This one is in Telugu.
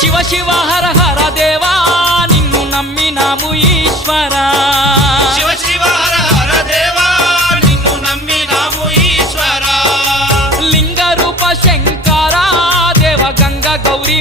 శివ శివ హర హర దేవా నిన్ను నమ్మినాము ఈశ్వరా శివ శివ హర హర దేవా నిన్ను నమ్మినాము ఈశ్వరా లింగ రూప శంకరా దేవ గంగ గౌరీ